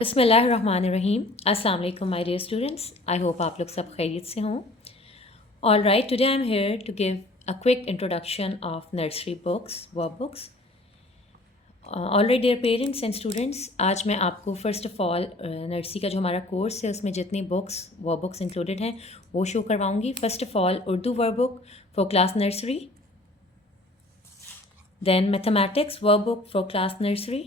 बिस्मिल्लाहिर्रहमानिर्रहीम। अस्सलाम वालेकुम my dear students, I hope आप लोग सब खैरियत से हों। All right, today I am here to give a quick introduction of nursery books, verb books. All right dear parents and students, आज मैं आपको फ़र्स्ट ऑफ़ ऑल नर्सरी का जो हमारा कोर्स है उसमें जितनी बुक्स वर्ब बुक्स इंक्लूडेड हैं वो शो करवाऊँगी। First of all Urdu verb book for class nursery, then mathematics verb book for class nursery,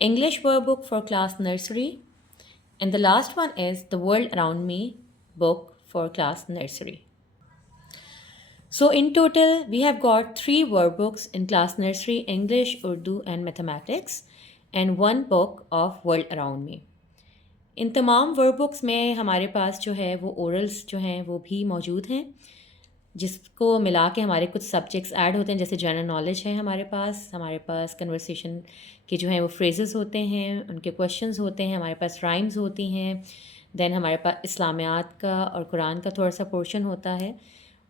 English verb book for class nursery, and the last one is the World Around Me book for class nursery. So in total, we have got 3 verb books in class nursery: English, Urdu and mathematics, and 1 book of World Around Me. इन तमाम verb books में हमारे पास जो है वो orals जो हैं वो भी मौजूद हैं, जिसको मिला के हमारे कुछ सब्जेक्ट्स ऐड होते हैं। जैसे जनरल नॉलेज है हमारे पास कन्वर्सेशन के जो हैं वो फ्रेजेस होते हैं, उनके क्वेश्चंस होते हैं, हमारे पास राइम्स होती हैं, देन हमारे पास इस्लामियात का और कुरान का थोड़ा सा पोर्शन होता है।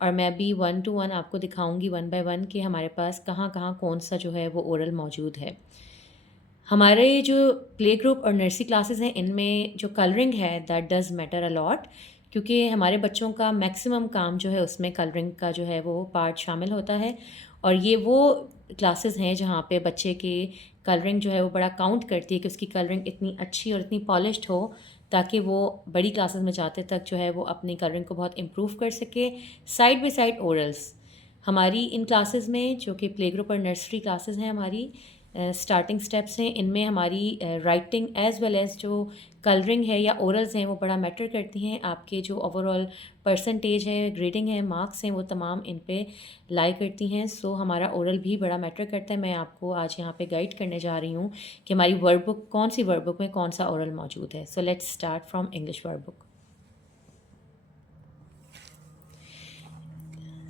और मैं अभी 1 टू 1 आपको दिखाऊंगी 1 बाय 1 कि हमारे पास कहाँ कहाँ कौन सा जो है वो ओरल मौजूद है। हमारे जो प्ले ग्रुप और नर्सरी क्लासेस हैं इनमें जो कलरिंग है that does matter a lot, क्योंकि हमारे बच्चों का मैक्सिमम काम जो है उसमें कलरिंग का जो है वो पार्ट शामिल होता है। और ये वो क्लासेस हैं जहाँ पे बच्चे की कलरिंग जो है वो बड़ा काउंट करती है कि उसकी कलरिंग इतनी अच्छी और इतनी पॉलिश्ड हो ताकि वो बड़ी क्लासेस में जाते तक जो है वो अपनी कलरिंग को बहुत इम्प्रूव कर सके। साइड बाई साइड ओरल्स हमारी इन क्लासेस में, जो कि प्ले ग्रुप और नर्सरी क्लासेस हैं हमारी, स्टार्टिंग स्टेप्स हैं, इनमें हमारी राइटिंग एज़ वेल एज़ जो कलरिंग है या ओरल्स हैं वो बड़ा मैटर करती हैं। आपके जो ओवरऑल परसेंटेज है, ग्रेडिंग है, मार्क्स हैं, वो तमाम इन पे लाई करती हैं। सो हमारा ओरल भी बड़ा मैटर करता है। मैं आपको आज यहाँ पे गाइड करने जा रही हूँ कि हमारी वर्ब बुक, कौन सी वर्ब बुक में कौन सा ओरल मौजूद है। So let's start from English verb book.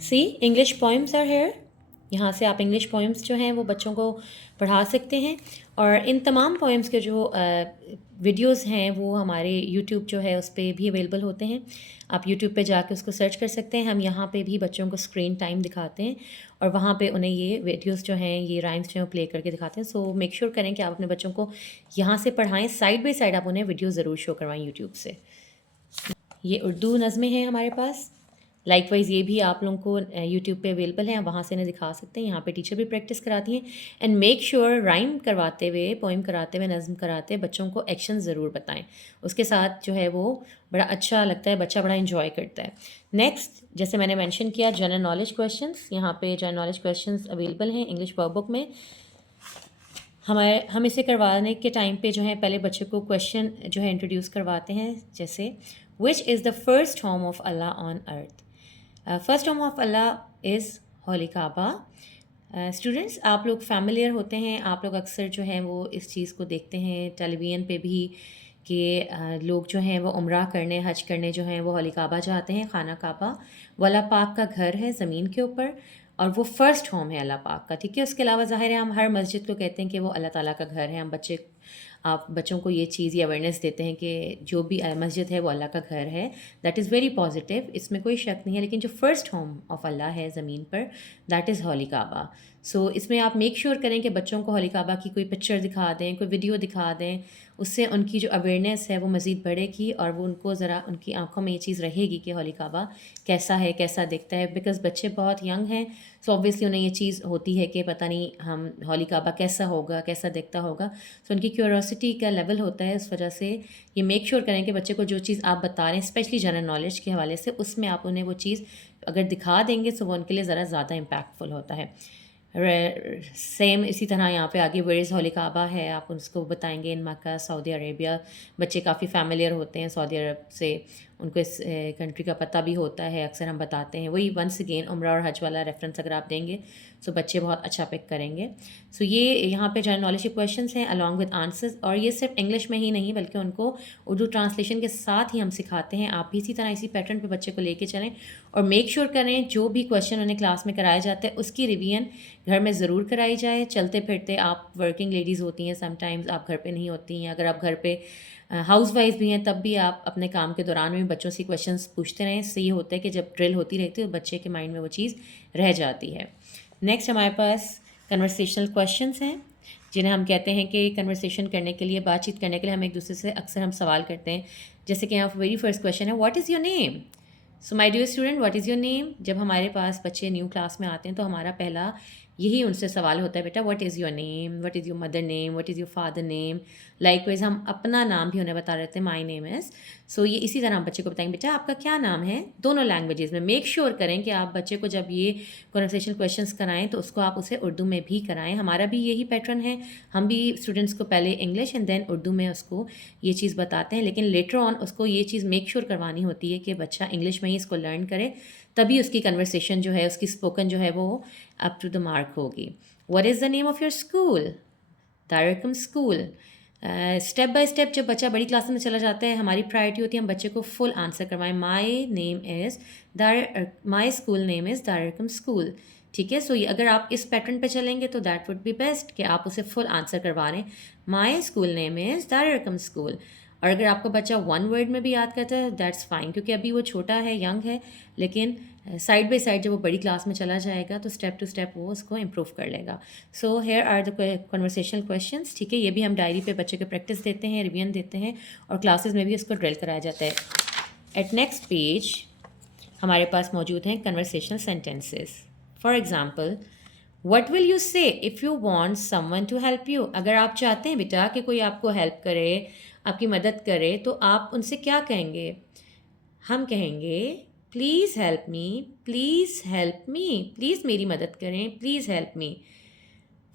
See English poems are here. यहाँ से आप इंग्लिश पोइम्स जो हैं वो बच्चों को पढ़ा सकते हैं। और इन तमाम पोइम्स के जो वीडियोस हैं वो हमारे यूट्यूब जो है उस पर भी अवेलेबल होते हैं। आप यूट्यूब पे जाके उसको सर्च कर सकते हैं। हम यहाँ पे भी बच्चों को स्क्रीन टाइम दिखाते हैं और वहाँ पे उन्हें ये वीडियोस जो हैं, ये राइम्स जो हैं प्ले करके दिखाते हैं। सो मेक श्योर करें कि आप अपने बच्चों को यहाँ से पढ़ाएँ। साइड बाई साइड आप उन्हें वीडियो ज़रूर शो करवाएं यूट्यूब से। ये उर्दू नज़में हैं हमारे पास। लाइकवाइज़ ये भी आप लोगों को यूट्यूब पे अवेलेबल हैं, वहाँ से इन्हें दिखा सकते हैं। यहाँ पे टीचर भी प्रैक्टिस कराती हैं। एंड मेक श्योर राइम करवाते हुए, पोइम कराते हुए, नज़म कराते बच्चों को एक्शन ज़रूर बताएं। उसके साथ जो है वो बड़ा अच्छा लगता है, बच्चा बड़ा इंजॉय करता है। नेक्स्ट, जैसे मैंने मेंशन किया, जनरल नॉलेज क्वेश्चंस। यहाँ पे जनरल नॉलेज क्वेश्चंस अवेलेबल हैं इंग्लिश वर्ब बुक में। हम इसे करवाने के टाइम पे जो है पहले बच्चे को क्वेश्चन जो है इंट्रोड्यूस करवाते हैं, जैसे which is the first home of Allah on earth. First home of Allah is holy Kaaba. Students, आप लोग फैमिलियर होते हैं, आप लोग अक्सर जो हैं वो इस चीज़ को देखते हैं टेलीविज़न पे भी कि लोग जो हैं वो उम्रा करने, हज करने जो हैं वो होली काबा जाते हैं। खाना काबा वो अल्लाह पाक का घर है ज़मीन के ऊपर, और वो फ़र्स्ट होम है अल्लाह पाक का। ठीक है, उसके अलावा ज़ाहिर है हम हर मस्जिद को कहते हैं कि वो अल्लाह ताला का घर है। हम आप बच्चों को ये चीज़, ये अवेयरनेस देते हैं कि जो भी मस्जिद है वो अल्लाह का घर है। दैट इज़ वेरी पॉजिटिव, इसमें कोई शक नहीं है। लेकिन जो फ़र्स्ट होम ऑफ अल्लाह है ज़मीन पर, दैट इज़ होली काबा। सो इसमें आप मेक श्योर करें कि बच्चों को होली काबा की कोई पिक्चर दिखा दें, कोई वीडियो दिखा दें। उससे उनकी जो अवेयरनेस है वो मज़ीद बढ़ेगी और वो उनको ज़रा उनकी आंखों में ये चीज़ रहेगी कि होली काबा कैसा है, कैसा दिखता है। बिकॉज़ बच्चे बहुत यंग हैं, सो ऑब्वियसली उन्हें ये चीज़ होती है कि पता नहीं हम होली काबा कैसा होगा, कैसा दिखता होगा। सो उनकी क्यूरोसिटी का लेवल होता है। इस वजह से ये मेक श्योर करें कि बच्चे को जो चीज़ आप बता रहे हैं, स्पेशली जनरल नॉलेज के हवाले से, उसमें आप उन्हें वो चीज़ अगर दिखा देंगे तो वो उनके लिए ज़रा ज़्यादा इम्पैक्टफुल होता है। सेम इसी तरह यहाँ पे आगे वेयर इज़ होली काबा है, आप उसको बताएंगे इन मक्का, सऊदी अरेबिया। बच्चे काफ़ी फैमिलियर होते हैं सऊदी अरब से, उनको इस कंट्री का पता भी होता है, अक्सर हम बताते हैं। वही वंस अगेन उम्रा और हज वाला रेफरेंस अगर आप देंगे सो बच्चे बहुत अच्छा पिक करेंगे। सो ये यहाँ पे जनरल नॉलेज के क्वेश्चंस हैं अलॉन्ग विद आंसर्स, और ये सिर्फ इंग्लिश में ही नहीं बल्कि उनको उर्दू ट्रांसलेशन के साथ ही हम सिखाते हैं। आप भी इसी तरह इसी पैटर्न पे बच्चे को लेके चलें और मेक श्योर करें जो भी क्वेश्चन उन्हें क्लास में कराए जाते हैं उसकी रिवीजन घर में ज़रूर कराई जाए। चलते फिरते आप वर्किंग लेडीज़ होती हैं, समटाइम्स आप घर पे नहीं होती हैं, अगर आप घर पे हाउस वाइफ भी हैं तब भी आप अपने काम के दौरान में बच्चों से क्वेश्चंस पूछते रहें। इससे ये होता है कि जब ड्रिल होती रहती है तो बच्चे के माइंड में वो चीज़ रह जाती है। नेक्स्ट हमारे पास कन्वर्सेशनल क्वेश्चंस हैं, जिन्हें हम कहते हैं कि कन्वर्सेशन करने के लिए, बातचीत करने के लिए हम एक दूसरे से अक्सर हम सवाल करते हैं। जैसे कि यहाँ वेरी फर्स्ट क्वेश्चन है, what is your name? So my dear student, what is your name? जब हमारे पास बच्चे न्यू क्लास में आते हैं तो हमारा पहला यही उनसे सवाल होता है, बेटा what is your name, what is your mother name, what is your father name. Likewise हम अपना नाम भी उन्हें बता रहे थे, माई नेम इज़। सो ये इसी तरह हम बच्चे को बताएंगे, बेटा आपका क्या नाम है, दोनों लैंग्वेजेस में। मेक श्योर करें कि आप बच्चे को जब ये कॉन्वर्सेशन क्वेश्चंस कराएं तो उसको आप उसे उर्दू में भी कराएं। हमारा भी यही पैटर्न है, हम भी स्टूडेंट्स को पहले इंग्लिश एंड देन उर्दू में उसको ये चीज़ बताते हैं, लेकिन लेटर ऑन उसको ये चीज़ मेक श्योर करवानी होती है कि बच्चा इंग्लिश में ही इसको लर्न करे, तभी उसकी कन्वर्सेशन जो है, उसकी स्पोकन जो है वो अप टू द मार्क होगी। What is the name of your school? Darul school. Step by step जब बच्चा बड़ी क्लास में चला जाता है, हमारी प्रायोरिटी होती है हम बच्चे को फुल आंसर करवाएं। My name is my school name is Darul school. ठीक है, सो ये अगर आप इस पैटर्न पे चलेंगे तो दैट वुड बी बेस्ट कि आप उसे फुल आंसर करवा रहे हैं, my school name is Darul school. और अगर आपका बच्चा वन वर्ड में भी याद करता है दैट्स फाइन, क्योंकि अभी वो छोटा है, यंग है, लेकिन साइड बाय साइड जब वो बड़ी क्लास में चला जाएगा तो स्टेप टू स्टेप वो उसको इम्प्रूव कर लेगा। So here are the conversational questions. ठीक है, ये भी हम डायरी पे बच्चे को प्रैक्टिस देते हैं, रिवीजन देते हैं, और क्लासेस में भी उसको ड्रिल कराया जाता है। एट नेक्स्ट पेज हमारे पास मौजूद हैं conversational sentences. For example, what will you say if you want someone to help you? अगर आप चाहते हैं बेटा कि कोई आपको हेल्प करे, आपकी मदद करे, तो आप उनसे क्या कहेंगे? हम कहेंगे please help me, please help me, please मेरी मदद करें, please help me.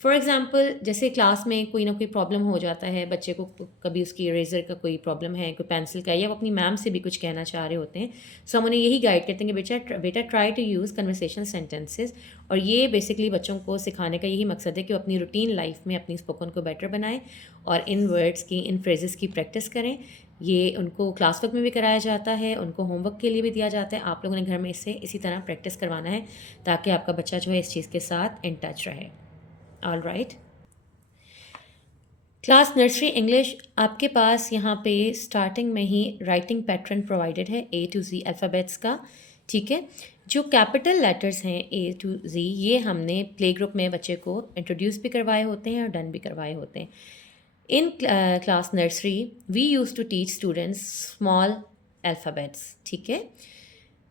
For example, जैसे क्लास में कोई ना कोई प्रॉब्लम हो जाता है बच्चे को, कभी उसकी इरेज़र का कोई प्रॉब्लम है, कोई पेंसिल का, या वो अपनी मैम से भी कुछ कहना चाह रहे होते हैं, सो हम उन्हें यही गाइड करते हैं कि बेटा try to use conversational sentences. और ये बेसिकली बच्चों को सिखाने का यही मकसद है कि वो अपनी रूटीन लाइफ में अपनी स्पोकन को बेटर बनाएं और इन वर्ड्स की, इन फ्रेजेस की प्रैक्टिस करें। ये उनको क्लास वर्क में भी कराया जाता है, उनको होमवर्क के लिए भी दिया जाता है। आप लोगों ने घर में इससे इसी तरह प्रैक्टिस करवाना है ताकि आपका बच्चा जो है इस चीज़ के साथ इन टच रहे। All right, class nursery English, आपके पास यहाँ पे स्टार्टिंग में ही राइटिंग पैटर्न प्रोवाइडेड है A to Z अल्फ़ाबेट्स का। ठीक है, जो कैपिटल लेटर्स हैं A to Z, ये हमने प्ले ग्रुप में बच्चे को इंट्रोड्यूस भी करवाए होते हैं और डन भी करवाए होते हैं। In class nursery we use to teach students small alphabets. ठीक है,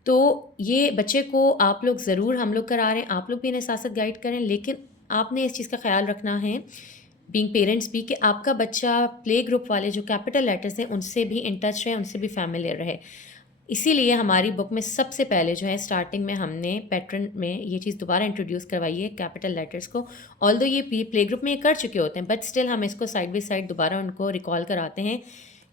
तो ये बच्चे को आप लोग ज़रूर, हम लोग करा रहे हैं, आप लोग भी इन्हें साथ साथ गाइड करें, लेकिन आपने इस चीज़ का ख्याल रखना है बीइंग पेरेंट्स भी कि आपका बच्चा प्ले ग्रुप वाले जो कैपिटल लेटर्स हैं उनसे भी इन टच रहे, उनसे भी फैमिलियर रहे। इसीलिए हमारी बुक में सबसे पहले जो है स्टार्टिंग में हमने पैटर्न में ये चीज़ दोबारा इंट्रोड्यूस करवाई है कैपिटल लेटर्स को। ऑल्दो ये प्ले ग्रुप में ये कर चुके होते हैं, बट स्टिल हम इसको साइड बाई साइड दोबारा उनको रिकॉल कराते हैं,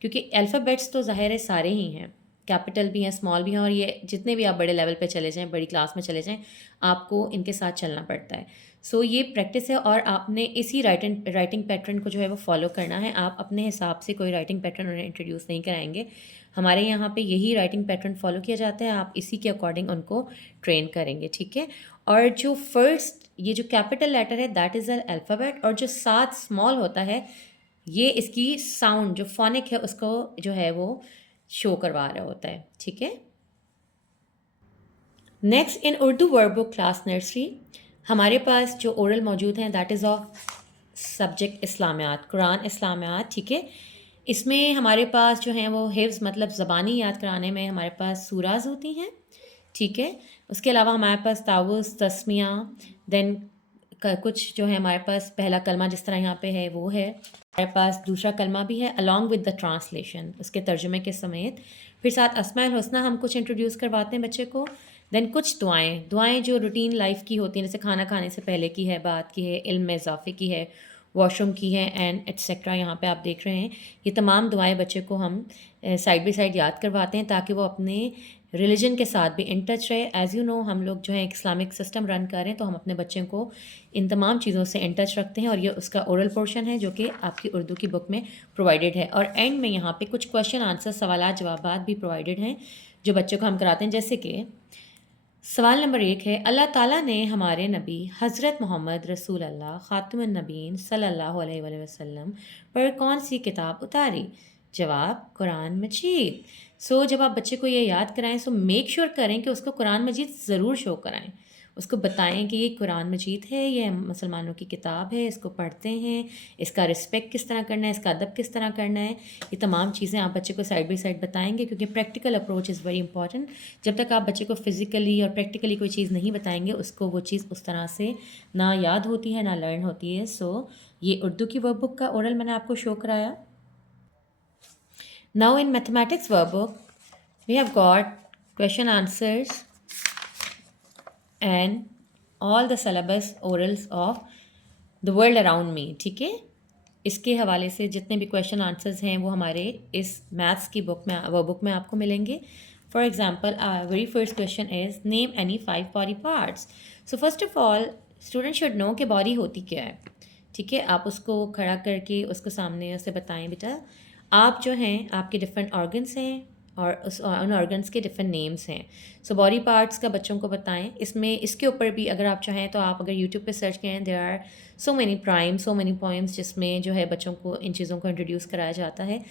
क्योंकि अल्फ़ाबेट्स तो ज़ाहिर है सारे ही हैं, कैपिटल भी हैं, स्मॉल भी हैं, और ये जितने भी आप बड़े लेवल पे चले जाएँ, बड़ी क्लास में चले जाएँ, आपको इनके साथ चलना पड़ता है। सो ये प्रैक्टिस है, और आपने इसी राइटिंग पैटर्न को जो है वो फॉलो करना है। आप अपने हिसाब से कोई राइटिंग पैटर्न उन्हें इंट्रोड्यूस नहीं कराएंगे, हमारे यहाँ पे यही राइटिंग पैटर्न फॉलो किया जाता है, आप इसी के अकॉर्डिंग उनको ट्रेन करेंगे। ठीक है, और जो फर्स्ट ये जो कैपिटल लेटर है दैट इज़ अ अल्फ़ाबेट, और जो साथ स्मॉल होता है ये इसकी साउंड जो फोनिक है उसको जो है वो शो करवा रहा होता है। ठीक है, next in Urdu word book class nursery हमारे पास जो ओरल मौजूद हैं that is of subject Islamiyat, Quran Islamiyat. ठीक है, इसमें हमारे पास जो हैं वो हिफ्ज़ मतलब ज़बानी याद कराने में हमारे पास सूराज होती हैं। ठीक है, उसके अलावा हमारे पास तावुज़, तस्मिया, देन कुछ जो है हमारे पास पहला कलमा जिस तरह यहाँ पे है वो है, हमारे पास दूसरा कलमा भी है अलॉन्ग विद द ट्रांसलेशन, उसके तर्जुमे के समेत। फिर साथ अस्माउल हुस्ना हम कुछ इंट्रोड्यूस करवाते हैं बच्चे को। देन कुछ दुआएं जो रूटीन लाइफ की होती हैं, जैसे खाना खाने से पहले की है, बात की है, इल्म में इजाफे की है, वॉशरूम की है, एंड एट्सेट्रा। यहाँ पे आप देख रहे हैं ये तमाम दुआएं बच्चे को हम साइड बाई साइड याद करवाते हैं ताकि वो अपने रिलीजन के साथ भी इन टच रहे। एज़ यू नो हम लोग जो है इस्लामिक सिस्टम रन कर रहे हैं, तो हम अपने बच्चे को इन तमाम चीज़ों से इन टच रखते हैं, और ये उसका ओरल पोर्शन है जो कि आपकी उर्दू की बुक में प्रोवाइडेड है। और एंड में यहाँ पे कुछ क्वेश्चन आंसर, सवालात जवाबात भी प्रोवाइडेड हैं जो बच्चों को हम कराते हैं। जैसे कि सवाल नंबर 1 है, अल्लाह ताला ने हमारे नबी हज़रत मोहम्मद रसूल अल्लाह ख़ातिमुन नबीन सल्लल्लाहु अलैहि वसल्लम पर कौन सी किताब उतारी? जवाब, कुरान मजीद। सो जब आप बच्चे को ये याद कराएं सो मेक श्योर करें कि उसको कुरान मजीद ज़रूर शो कराएं, उसको बताएं कि ये कुरान मजीद है, ये मुसलमानों की किताब है, इसको पढ़ते हैं, इसका रिस्पेक्ट किस तरह करना है, इसका अदब किस तरह करना है। ये तमाम चीज़ें आप बच्चे को साइड बाई साइड बताएंगे, क्योंकि practical approach is very important. जब तक आप बच्चे को फिज़िकली और प्रैक्टिकली कोई चीज़ नहीं बताएंगे, उसको वो चीज़ उस तरह से ना याद होती है, ना लर्न होती है। सो ये उर्दू की वर्क बुक का ओरल मैंने आपको शो कराया। Now in mathematics workbook, we have got question answers and all the syllabus orals of the world around me, ठीक है। इसके हवाले से जितने भी क्वेश्चन आंसर्स हैं वो हमारे इस मैथ्स की बुक में वर्कबुक में आपको मिलेंगे। For example very first question is name any 5 body parts. So first of all student should know कि बॉडी होती क्या है, ठीक है। आप उसको खड़ा करके उसको सामने उसे बताएं, बेटा आप जो हैं आपके डिफरेंट ऑर्गन्स हैं और उन ऑर्गन्स के डिफरेंट नेम्स हैं। सो बॉडी पार्ट्स का बच्चों को बताएं। इसमें इसके ऊपर भी अगर आप चाहें तो आप अगर यूट्यूब पे सर्च करें, there are so many prime, so many poems जिसमें जो है बच्चों को इन चीज़ों को इंट्रोड्यूस कराया जाता है।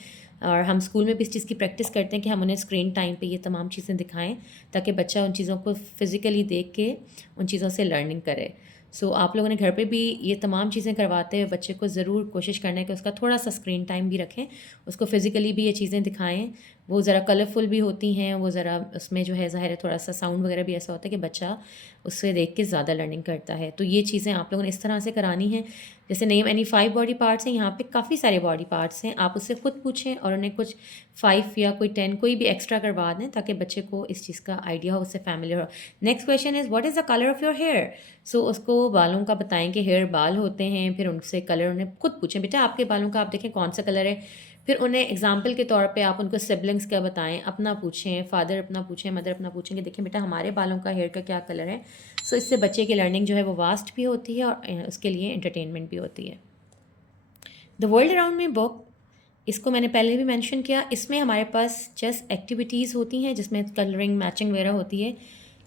और हम स्कूल में भी इस चीज़ की प्रैक्टिस करते हैं कि हम उन्हें स्क्रीन टाइम पे ये तमाम चीज़ें दिखाएं, ताकि बच्चा उन चीज़ों को फिज़िकली देख के उन चीज़ों से लर्निंग करे। सो आप लोगों ने घर पे भी ये तमाम चीज़ें करवाते हुए बच्चे को ज़रूर कोशिश करना है कि उसका थोड़ा सा स्क्रीन टाइम भी रखें, उसको फिज़िकली भी ये चीज़ें दिखाएं। वो ज़रा कलरफुल भी होती हैं, वो ज़रा उसमें जो है ज़ाहिर है थोड़ा सा साउंड वगैरह भी ऐसा होता है कि बच्चा उससे देख के ज़्यादा लर्निंग करता है। तो ये चीज़ें आप लोगों ने इस तरह से करानी है। जैसे नेम एनी 5 बॉडी पार्ट्स हैं, यहाँ पे काफ़ी सारे बॉडी पार्ट्स हैं, आप उससे ख़ुद पूछें और उन्हें कुछ 5 या कोई 10 कोई भी एक्स्ट्रा करवा दें, ताकि बच्चे को इस चीज़ का आइडिया हो, उससे फैमिलियर हो। Next question is what is the colour of your hair. So उसको बालों का बताएं कि हेयर बाल होते हैं, फिर उनसे कलर उन्हें खुद पूछें, बेटा आपके बालों का आप देखें कौन सा कलर है। फिर उन्हें एग्जाम्पल के तौर पे आप उनको सिबलिंग्स का बताएं, अपना पूछें, फादर अपना पूछें, मदर अपना पूछें कि देखें बेटा हमारे बालों का हेयर का क्या कलर है। सो इससे बच्चे की लर्निंग जो है वो वास्ट भी होती है और उसके लिए एंटरटेनमेंट भी होती है। The world around me book, इसको मैंने पहले भी मेंशन किया। इसमें हमारे पास जस्ट एक्टिविटीज़ होती हैं जिसमें कलरिंग मैचिंग वगैरह होती है।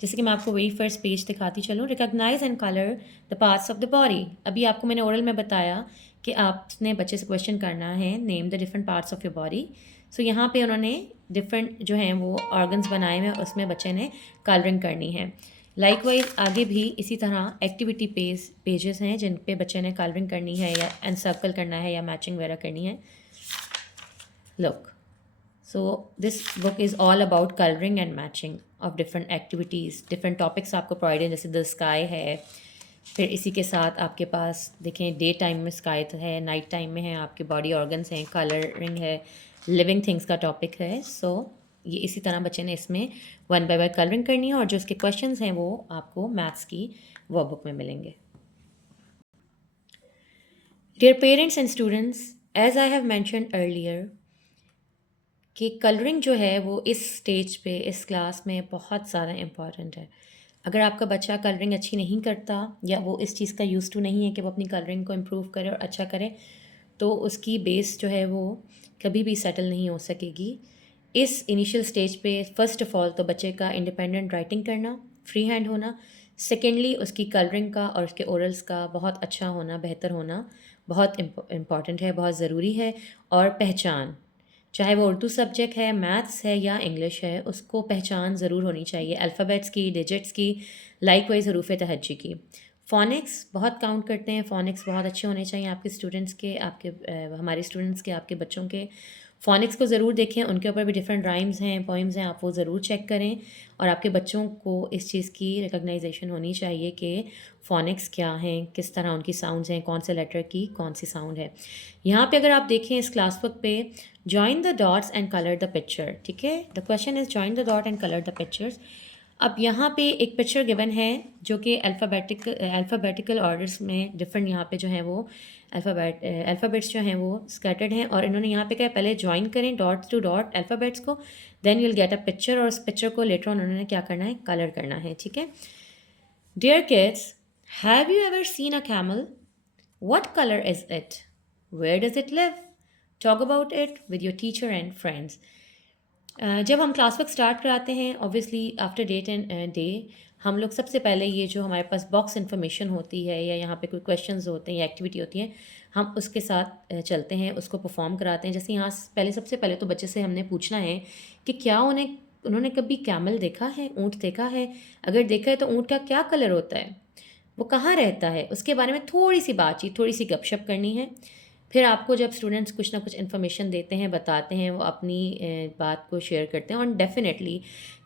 जैसे कि मैं आपको वही फर्स्ट पेज दिखाती चलूँ। Recognise and colour the parts of the body. अभी आपको मैंने ओरल में बताया कि आपने बच्चे से क्वेश्चन करना है name the different parts of your body. So यहाँ पे उन्होंने डिफरेंट जो हैं वो ऑर्गन्स बनाए हुए हैं, उसमें बच्चे ने कलरिंग करनी है। लाइकवाइज आगे भी इसी तरह एक्टिविटी पेजेस हैं जिन पे बच्चे ने कलरिंग करनी है या एनसर्कल करना है या मैचिंग वगैरह करनी है। Look, so this book is all about colouring and matching of different activities. Different topics आपको प्रोवाइड हैं, जैसे द स्काई है, फिर इसी के साथ आपके पास देखें डे टाइम में स्काई है, नाइट टाइम में है, आपके बॉडी ऑर्गन्स हैं, कलरिंग है, लिविंग थिंग्स का टॉपिक है। सो ये इसी तरह बच्चे ने इसमें 1 बाय 1 कलरिंग करनी है और जो इसके क्वेश्चंस हैं वो आपको मैथ्स की वर्कबुक में मिलेंगे। Dear parents and students, as I have mentioned earlier कि कलरिंग जो है वो इस स्टेज पे इस क्लास में बहुत ज़्यादा इम्पॉर्टेंट है। अगर आपका बच्चा कलरिंग अच्छी नहीं करता या वो इस चीज़ का यूज़ टू नहीं है कि वो अपनी कलरिंग को इम्प्रूव करे और अच्छा करे, तो उसकी बेस जो है वो कभी भी सेटल नहीं हो सकेगी। इस इनिशियल स्टेज पे फ़र्स्ट ऑफ़ ऑल तो बच्चे का इंडिपेंडेंट राइटिंग करना, फ्री हैंड होना, सेकेंडली उसकी कलरिंग का और उसके ओरल्स का बहुत अच्छा होना, बेहतर होना बहुत इम्पॉर्टेंट है, बहुत ज़रूरी है। और पहचान, चाहे वो उर्दू सब्जेक्ट है, मैथ्स है या इंग्लिश है, उसको पहचान ज़रूर होनी चाहिए, अल्फ़ाबेट्स की, डिजिट्स की, लाइकवाइज हरूफ तहज्जी की। फ़ोनिक्स बहुत काउंट करते हैं, फ़ोनिक्स बहुत अच्छे होने चाहिए आपके स्टूडेंट्स के, हमारे स्टूडेंट्स के, आपके बच्चों के। फ़ोनिक्स को ज़रूर देखें, उनके ऊपर भी डिफरेंट राइम्स हैं, पोइम्स हैं, आप वो ज़रूर चेक करें। और आपके बच्चों को इस चीज़ की रिकॉग्नाइजेशन होनी चाहिए कि फ़ोनिक्स क्या हैं, किस तरह उनकी साउंड्स हैं, कौन से लेटर की कौन सी साउंड है। यहाँ पे अगर आप देखें इस क्लास वर्क पे, join the dots and colour the picture, ठीक है। The question is join the dot and colour the pictures. अब यहाँ पे एक पिक्चर गिवन है जो कि अल्फ़ाबेटिकल ऑर्डर्स में डिफरेंट यहाँ पे जो है वो अल्फ़ाबेट्स जो हैं वो स्कैटर्ड हैं, और इन्होंने यहाँ पे क्या पहले ज्वाइन करें डॉट टू डॉट अल्फ़ाबेट्स को, then you'll get a picture, और उस पिक्चर को लेटर ऑन उन्होंने क्या करना है, कलर करना है, ठीक है। Dear kids, have you ever seen a camel? What colour is it? Where does it live? Talk about it with your teacher and friends. जब हम क्लास वर्क स्टार्ट कराते हैं, obviously after date and day, हम लोग सबसे पहले ये जो हमारे पास बॉक्स इन्फॉर्मेशन होती है या यहाँ पे कोई क्वेश्चंस होते हैं या एक्टिविटी होती है, हम उसके साथ चलते हैं, उसको परफॉर्म कराते हैं। जैसे यहाँ पहले सबसे पहले तो बच्चे से हमने पूछना है कि क्या उन्हें उन्होंने कभी कैमल देखा है, ऊँट देखा है? अगर देखा है तो ऊँट का क्या कलर होता है? वो कहाँ रहता है? उसके बारे में थोड़ी-सी बातचीत, थोड़ी-सी गपशप करनी है। फिर आपको जब स्टूडेंट्स कुछ ना कुछ इन्फॉर्मेशन देते हैं, बताते हैं, वो अपनी बात को शेयर करते हैं, और डेफ़िनेटली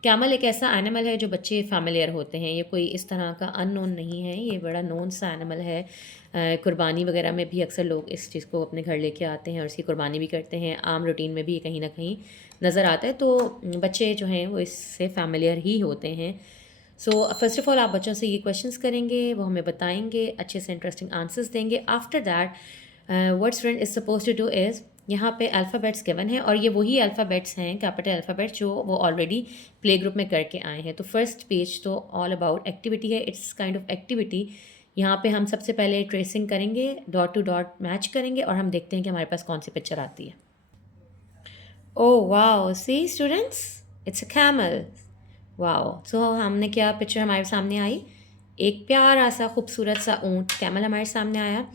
कैमल एक ऐसा एनिमल है जो बच्चे फ़ैमिलियर होते हैं। ये कोई इस तरह का अननोन नहीं है, ये बड़ा नोन सा एनिमल है। कुर्बानी वग़ैरह में भी अक्सर लोग इस चीज़ को अपने घर लेके आते हैं और इसकी कुर्बानी भी करते हैं। आम रूटीन में भी ये कहीं न कहीं नज़र आता है, तो बच्चे जो हैं वो इससे फ़ैमिलियर ही होते हैं। सो फर्स्ट ऑफ ऑल आप बच्चों से ये क्वेश्चंस करेंगे, वो हमें बताएंगे, अच्छे से इंटरेस्टिंग आंसर्स देंगे। After that what student is suppose to do is, यहाँ पे अल्फ़ाबेट्स गिवन है और ये वही अल्फ़ाबेट्स हैं, कैपिटल अल्फ़ाबेट्स, जो वो ऑलरेडी प्ले ग्रुप में करके आए हैं। तो फर्स्ट पेज तो ऑल अबाउट एक्टिविटी है, इट्स काइंड ऑफ एक्टिविटी। यहाँ पे हम सबसे पहले ट्रेसिंग करेंगे, डॉट टू डॉट मैच करेंगे और हम देखते हैं कि हमारे पास कौन सी पिक्चर आती है। Oh wow, see students, it's a camel. Wow, so हमने क्या पिक्चर हमारे सामने आई? एक प्यारा सा खूबसूरत सा ऊँट, कैमल हमारे सामने आया।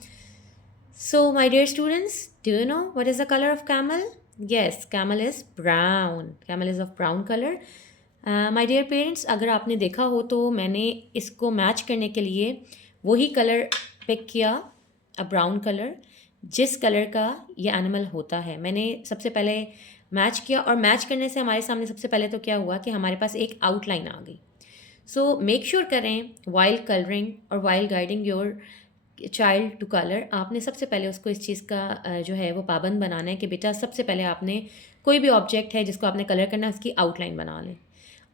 So, my dear students, do you know what is the color of camel? Yes, camel is brown. Camel is of brown color. My dear parents, अगर आपने देखा हो तो मैंने इसको मैच करने के लिए वही कलर पिक किया, अ ब्राउन कलर, जिस कलर का ये एनिमल होता है। मैंने सबसे पहले मैच किया और मैच करने से हमारे सामने सबसे पहले तो क्या हुआ कि हमारे पास एक आउटलाइन आ गई। सो मेक श्योर करें वाइल कलरिंग और while guiding your child to colour, आपने सबसे पहले उसको इस चीज़ का जो है वो पाबंद बनाना है कि बेटा सबसे पहले आपने कोई भी ऑब्जेक्ट है जिसको आपने कलर करना है उसकी आउटलाइन बना लें।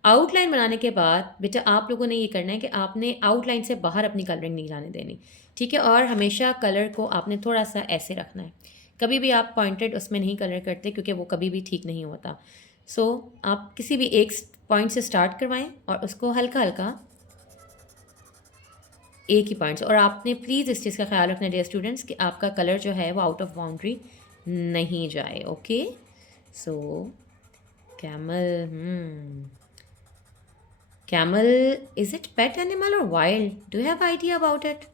आउटलाइन बनाने के बाद बेटा आप लोगों ने ये करना है कि आपने आउटलाइन से बाहर अपनी कलरिंग नहीं जाने देनी, ठीक है? और हमेशा कलर को आपने थोड़ा सा ऐसे रखना है, कभी भी आप पॉइंटेड उसमें नहीं कलर करते क्योंकि वो कभी भी ठीक नहीं होता। सो आप किसी भी एक पॉइंट से स्टार्ट करवाएं और उसको हल्का हल्का एक ही पॉइंट्स, और आपने प्लीज़ इस चीज़ का ख्याल रखना डियर स्टूडेंट्स कि आपका कलर जो है वो आउट ऑफ बाउंड्री नहीं जाए। Okay, so camel, camel, is it pet animal और wild? Do you have idea about it?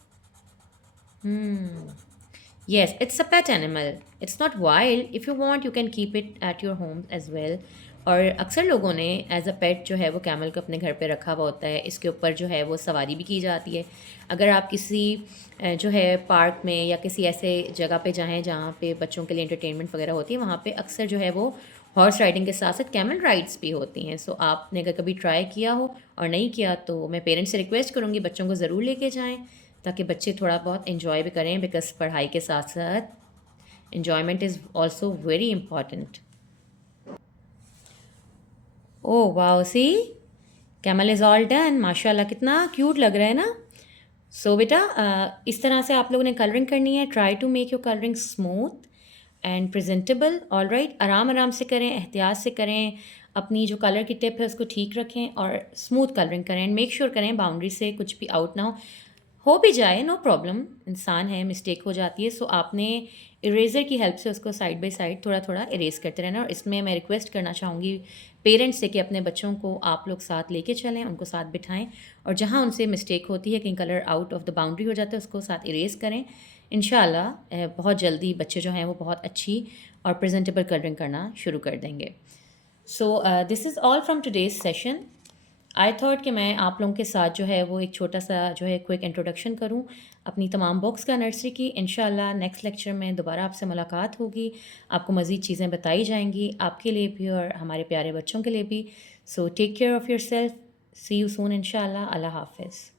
Yes, it's a pet animal. It's not wild. If you want, you can keep it at your home as well. और अक्सर लोगों ने as a पेट जो है वो camel को अपने घर पे रखा हुआ होता है। इसके ऊपर जो है वो सवारी भी की जाती है। अगर आप किसी जो है पार्क में या किसी ऐसे जगह पे जाएँ जहाँ पे बच्चों के लिए एंटरटेनमेंट वगैरह होती है, वहाँ पे अक्सर जो है वो हॉर्स राइडिंग के साथ साथ कैमल राइड्स भी होती हैं। सो आपने अगर कभी ट्राई किया हो और नहीं किया तो मैं पेरेंट्स से रिक्वेस्ट करूँगी बच्चों को ज़रूर लेके जाएँ, ताकि बच्चे थोड़ा बहुत इन्जॉय भी करें, बिकॉज पढ़ाई के साथ साथ enjoyment is also very important. Oh wow, see camel is all done, माशाल्लाह कितना क्यूट लग रहा है ना। सो बेटा इस तरह से आप लोगों ने कलरिंग करनी है। Try to make your colouring smooth and presentable. All right, आराम आराम से करें, एहतियात से करें, अपनी जो कलर की टिप है उसको ठीक रखें और स्मूथ कलरिंग करें। एंड मेक श्योर करें बाउंड्री से कुछ भी आउट ना हो भी जाए, नो प्रॉब्लम, इंसान है, मिस्टेक हो जाती है। सो आपने इरेज़र की हेल्प से उसको साइड बाय साइड थोड़ा थोड़ा इरेज़ करते रहना। और इसमें मैं रिक्वेस्ट करना चाहूँगी पेरेंट्स से कि अपने बच्चों को आप लोग साथ लेके चलें, उनको साथ बिठाएं, और जहाँ उनसे मिस्टेक होती है, कहीं colour out of the boundary हो जाता है, उसको साथ इरेज़ करें। इंशाल्लाह बहुत जल्दी बच्चे जो हैं वो बहुत अच्छी और प्रेजेंटेबल कलरिंग करना शुरू कर देंगे। So this is all from today's session. I thought कि मैं आप लोगों के साथ जो है वो एक छोटा सा जो है क्विक इंट्रोडक्शन करूं अपनी तमाम बुक्स का, नर्सरी की। इंशाल्लाह नेक्स्ट लेक्चर में दोबारा आपसे मुलाकात होगी, आपको मज़ीद चीज़ें बताई जाएंगी, आपके लिए भी और हमारे प्यारे बच्चों के लिए भी। So take care of yourself, see you soon इंशाल्लाह। अल्लाह हाफ़िज़।